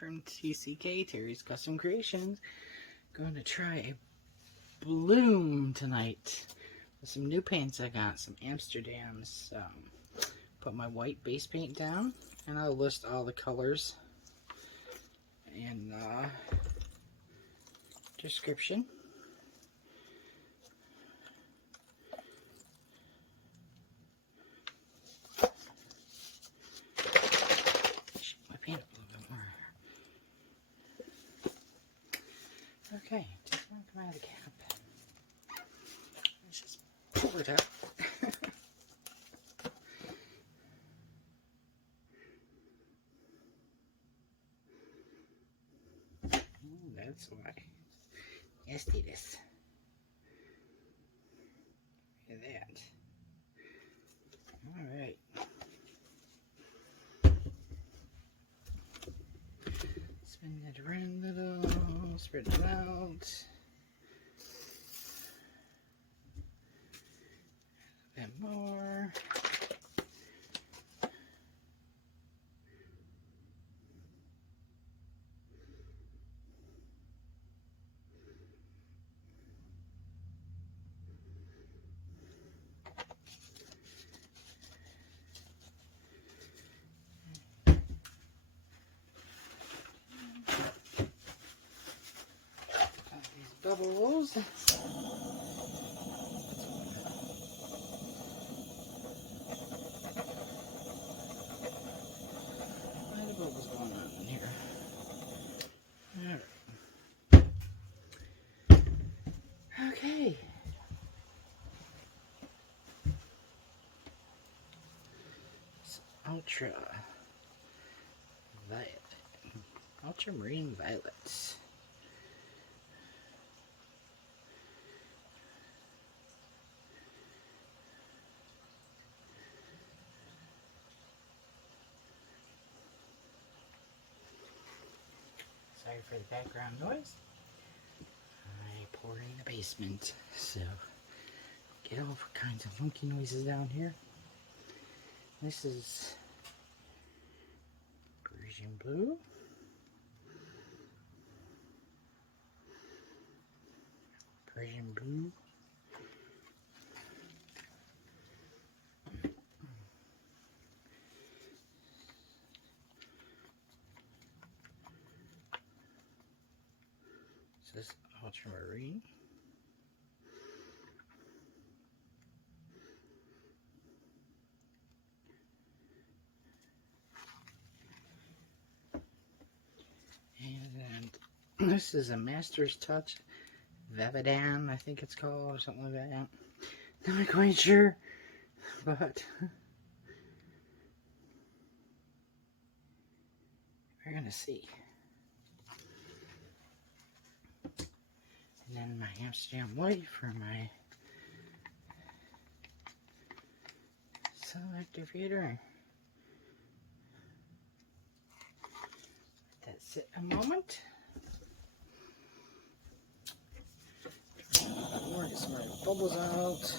from TCK, Terry's Custom Creations. Going to try a bloom tonight with some new paints I got, some Amsterdams. Put my white base paint down, and I'll list all the colors in description. Shape my paint up a little bit more. Okay, just want to come out of the cap. Let's just pull it out. That's why. Yes, do this. Look at that. Alright. Spin it around a little, spread it out. A bit more. Bubbles. Quite a bubbles going on in here. Alright. Okay. It's Ultramarine Violet. Sorry for the background noise. I pour in the basement, so get all kinds of funky noises down here. This is Prussian blue. Prussian blue. This is Ultramarine. And this is a Master's Touch VIRIDIan, I think it's called, or something like that. Not quite sure, but we're gonna see. And then my Amsterdam white for my cell activator. Let that sit a moment. More, get some more bubbles out.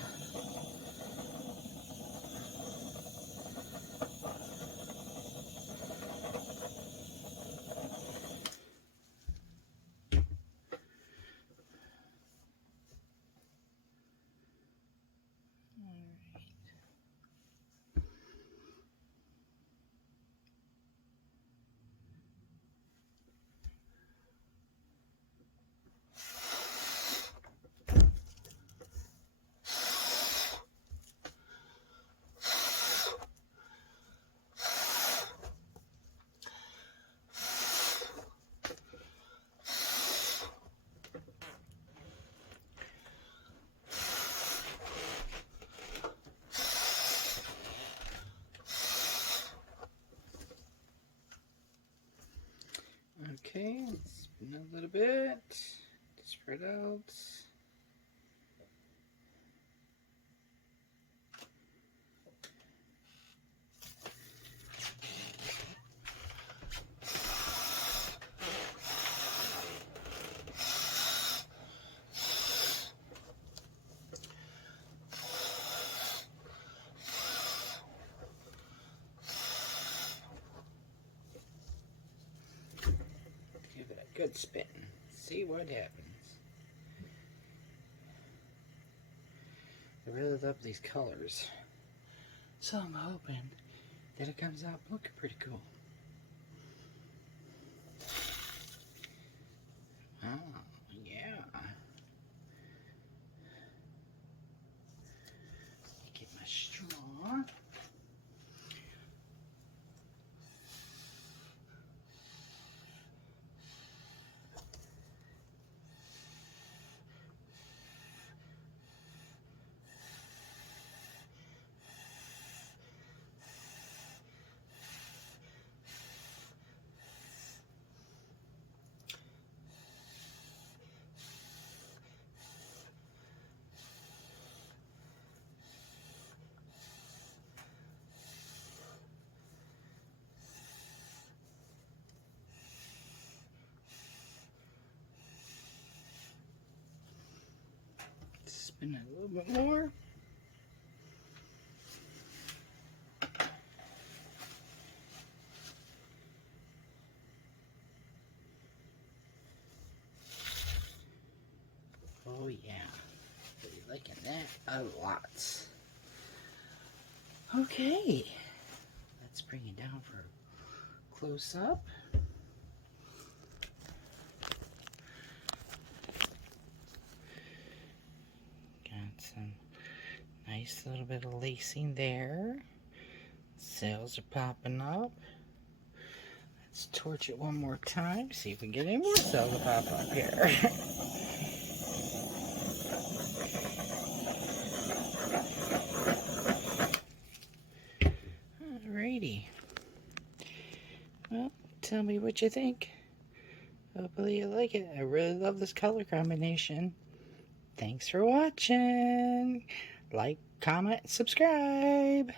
Okay, spin a little bit, spread out. good spin. See what happens. I really love these colors. So I'm hoping that it comes out looking pretty cool. Oh, yeah. Get my straw. Spin it a little bit more. Oh yeah, really liking that a lot. Okay, let's bring it down for a close up. Got some nice little bit of lacing there. Sails are popping up. Let's torch it one more time, see if we can get any more sails to pop up here. Alrighty. Well, tell me what you think. Hopefully you like it. I really love this color combination. Thanks for watching. Like, comment, subscribe.